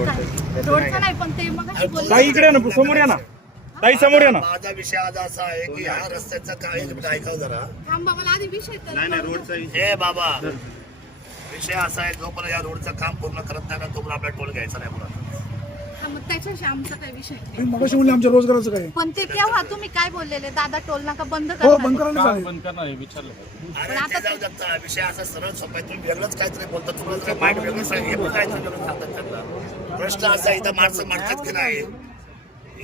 रोडचं नाही पण ते मग ताई इकडे या ना समोर या ना. ताई समोर या ना. माझा विषय आज असा आहे की ह्या रस्त्याचा काय ऐकाव जरा. थांबा मला आधी विषय तर हे बाबा विषय असा आहे जोपर्यंत या रोडचं काम पूर्ण करत नाही ना तोपर्यंत आपला टोल घ्यायचा नाही मुळात मग त्याच्याशी आमचा काय विषय नाही. तुम्ही मगाशी म्हणले आमच्या रोजगाराचं काय? पण ते तेव्हा तुम्ही काय बोललेले? दादा टोल नाका बंद हो करणार. बंद करायला चालेल बंद करणार आहे विचारलं. अरे आता ते जाऊ शकता विषय असा सरळ सोपा आहे. तुम्ही वेगळंच काहीतरी बोलता तुम्हाला जर माइंड वेगळं सांग. हे पण काहीतरी वेगळं सांगतात त्यांना. प्रश्न असा आहे, इथं माणसं म्हणतात की नाही?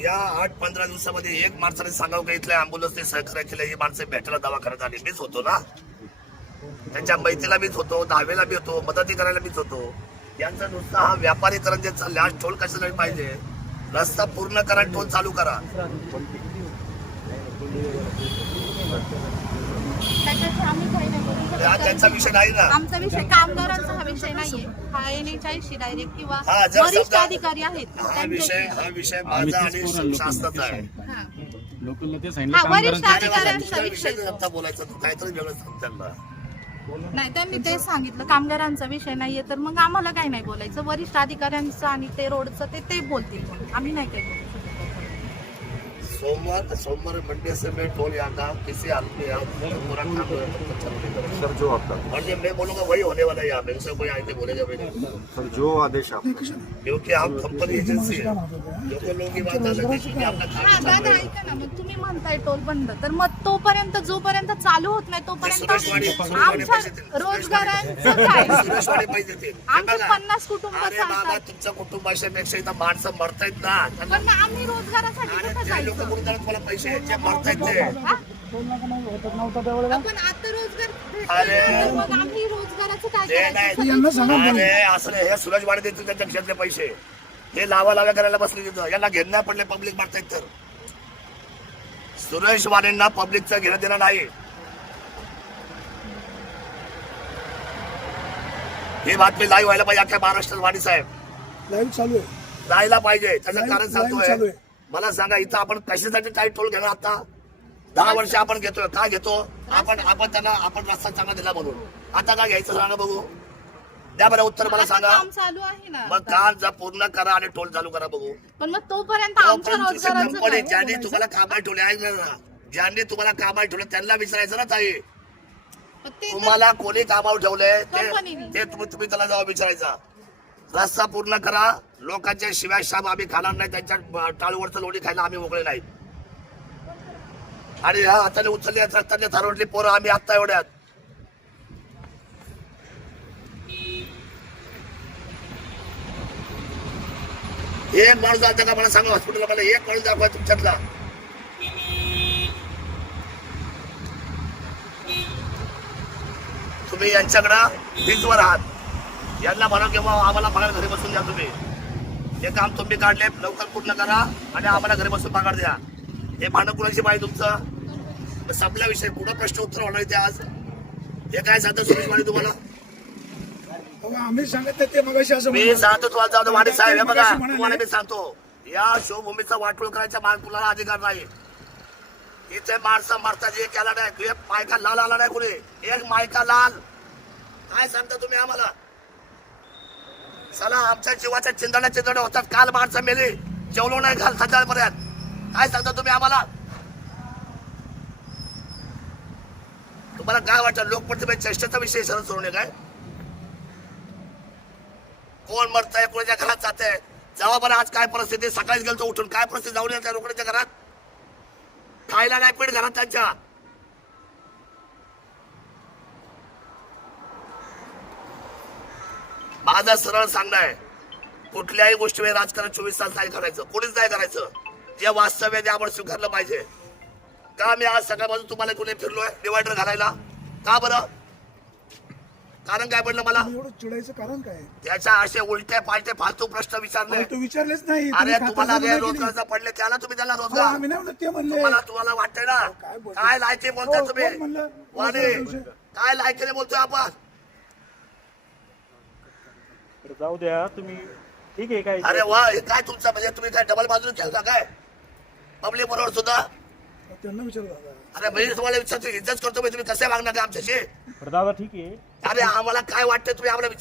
या आठ पंधरा दिवसामध्ये एक माणसाने सांगावं का इथल्या अँब्युलन्सने सहकार्य केलं ही माणसं भेटायला दवाखान्यात आली. मीच होतो ना. त्यांच्या मैत्रीला मीच होतो दहावीला बी होतो मदती करायला मीच होतो. यांचा नुसता हा व्यापारीकरण जे चालले आज टोल कशासाठी पाहिजे? रस्ता पूर्ण करा टोल चालू करा. हा त्यांचा विषय नाही ना. आमचा विषय कामगारांचा हा विषय नाहीये. हा डायरेक्ट किंवा वरिष्ठ अधिकारी आहेत हा विषय हा विषय माझा आणि शासनाचा आहे. हा. लोकलला ते हा सांगितलं वरिष्ठ अधिकाऱ्यांचा विषय बोलायचं. तू काहीतरी वेगळं सांग त्यांना. नाही त्यांनी ते सांगितलं. कामगारांचा विषय नाहीये तर मग आम्हाला काही नाही बोलायचं? वरिष्ठ अधिकाऱ्यांचं आणि ते रोडचं ते ते बोलतील. आम्ही नाही काही सोमवार सोमवार मंडे से मैं टोल आता किसी हाल में आप पूरा काम सर जो आपका म्हणजे मैं बोलूंगा वही होने वाला है यहाँ मेरे से कोई आके बोलेगा भी नहीं सर जो आदेश आपका क्योंकि आप कंपनी एजेंसी है। की बात अलग है क्योंकि आपका हा काम दादा चालू है। ऐका ना मग तुम्ही म्हणताय टोल बंद तर मग तोपर्यंत जोपर्यंत चालू होत नाही तोपर्यंत सुरेशवाडी- सुरेशवाडी आमच्या पैसे देतील. रोजगारांचं काय? सुरेशवाडी पैसे देतील. हे आमचे बघा. पन्नास कुटुंब अरे बाबा चालतात तुमच्या कुटुंबापेक्षा इथं माणसं मरतायत ना. पण आम्ही रोजगारासाठी अरे कुठं ते लोक जायचं तुम्हाला पैसे नाही. आता अरे. तर मग आम्ही रोजगाराचं काय ते करायचं? नाही. यांना सांगा पण. अरे असं नाही. हे सुरज वाडे देतील त्यांच्या खिशातले पैसे. हे लावा लाव्या करायला बसले तिथं. यांना घेणं नाही पडले पब्लिक मारतायत तर. सुरेश वाणेंना पब्लिकचं घेणं देणं नाही. ही बातमी लाईव्ह व्हायला पाहिजे अख्ख्या महाराष्ट्रात वाणी साहेब. लाईव्ह चालू आहे. जायला पाहिजे. त्याचं कारण live चालू सांगतोय आहे. मला सांगा इथं आपण कशासाठी काय टोल घेणार आता? दहा वर्ष आपण घेतोय का घेतो? आपण आपण त्यांना आपण रस्ता चांगला दिला म्हणून. आता का घ्यायचं सांगा बघू. द्या बरं उत्तर मला सांगा. काम चालू आहे ना मग काम जर पूर्ण करा आणि टोल चालू करा बघू. पण मग तोपर्यंत आमच्या रोजगाराचं कंपनी काय? ज्यांनी तुम्हाला कामाला ठेवले ऐकलं ना ज्यांनी तुम्हाला कामाला ठेवलं त्यांना विचारायचं ना ताई. पण ते तर- तुम्हाला कोणी कामावर ठेवलंय? ते कंपनीने. ते तुम्ही तुम्ही त्याला जबाब विचारायचा. रस्ता पूर्ण करा. लोकांच्या शिवाय शाप आम्ही खाणार नाही. त्यांच्या टाळूवरचं लोणी खायला आम्ही मोकळे नाही. आणि ह्या हाताने उचलली रस्त्याने थारवटली पोरं आम्ही आत्ता एवढ्यात. एक माणूस जाता का मला सांगा हॉस्पिटलला मला एक माणूस दाखवा तुमच्यातला. तुम्ही यांच्याकडं बीचवर आहात. यांना म्हणा किंवा आम्हाला पगार घरी बसून द्या तुम्ही. हे काम तुम्ही काढले लवकर पूर्ण करा आणि आम्हाला घरी बसून पगार द्या. हे भांडण कुणाची पाहिजे तुमचं? संपला विषय. पुढे प्रश्न उत्तर होणार ते आज? हे काय सांगतं सुरेश माने तुम्हाला? आम्ही ते मगाशी असं मी म्हणलं. सांगतो तुम्हाला जाऊ दे, वाणी साहेब हे बघा. तुम्हाला मी सांगतो या शिवभूमीचा वाटोळ करायचा मान कुणाला अधिकार नाही. इथे मरतात एक केला नाही एक मायका लाल आला नाही कुणी. एक मायका लाल. काय सांगता तुम्ही आम्हाला? चला आमच्या जीवाच्या चिंतण्या चिंतण्या होतात. काल माणसं मेली जेवलो नाही घाल सध्यापर्यंत काय सांगता तुम्ही आम्हाला? तुम्हाला काय वाटतं लोकप्रतिभे चेष्टेचा विषय सरळ सोडणे काय? कोण मरतंय कोणाच्या घरात जाते जेव्हा बरं आज काय परिस्थिती? सकाळीच गेलतो उठून. काय परिस्थिती? जाऊन त्या लोकांच्या घरात? खायला नाही पीठ घरात त्यांच्या. माझा सरळ सांगणं आहे. कुठल्याही गोष्टीवर राजकारण चोवीस तास नाही करायचं. कोणीच नाही करायचं. जे वास्तव आहे ते आपण स्वीकारलं पाहिजे. का मी आज सकाळपासून तुम्हाला कुठे फिरलोय? डिवायडर घालायला. का बरं? कारण काय पडलं मला? एवढं चिडायचं कारण काय? त्याच्या असे उलटे पालटे फालतू प्रश्न विचारले. तू विचारलेच नाही. अरे तुम्ही तुम्हाला जे केली. रोजगारचा पडले त्याला तुम्ही त्याला अहो, रोजगार. आम्ही नाही म्हणलं ते म्हणले. तुम्हाला तुम्हाला वाटतंय ना? काय बोलतो? काय लायकी बोलताय हो, तुम्ही? म्हणलं? वाणी? काय लायकीने बोलतोय आपण? जाऊ द्या तुम्ही ठीक आहे काय अरे वा हे काय तुमचं? म्हणजे तुम्ही काय डबल बाजून खेळता काय? पब्लिक बरोबर सुद्धा? त्यांना विचार दादा. अरे मी तुम्हाला विचारतो इज्जत करतो तुम्ही कसे वागणार का आमच्याशी? दादा ठीक आहे. अरे आम्हाला काय वाटतं तुम्ही आम्हाला विचार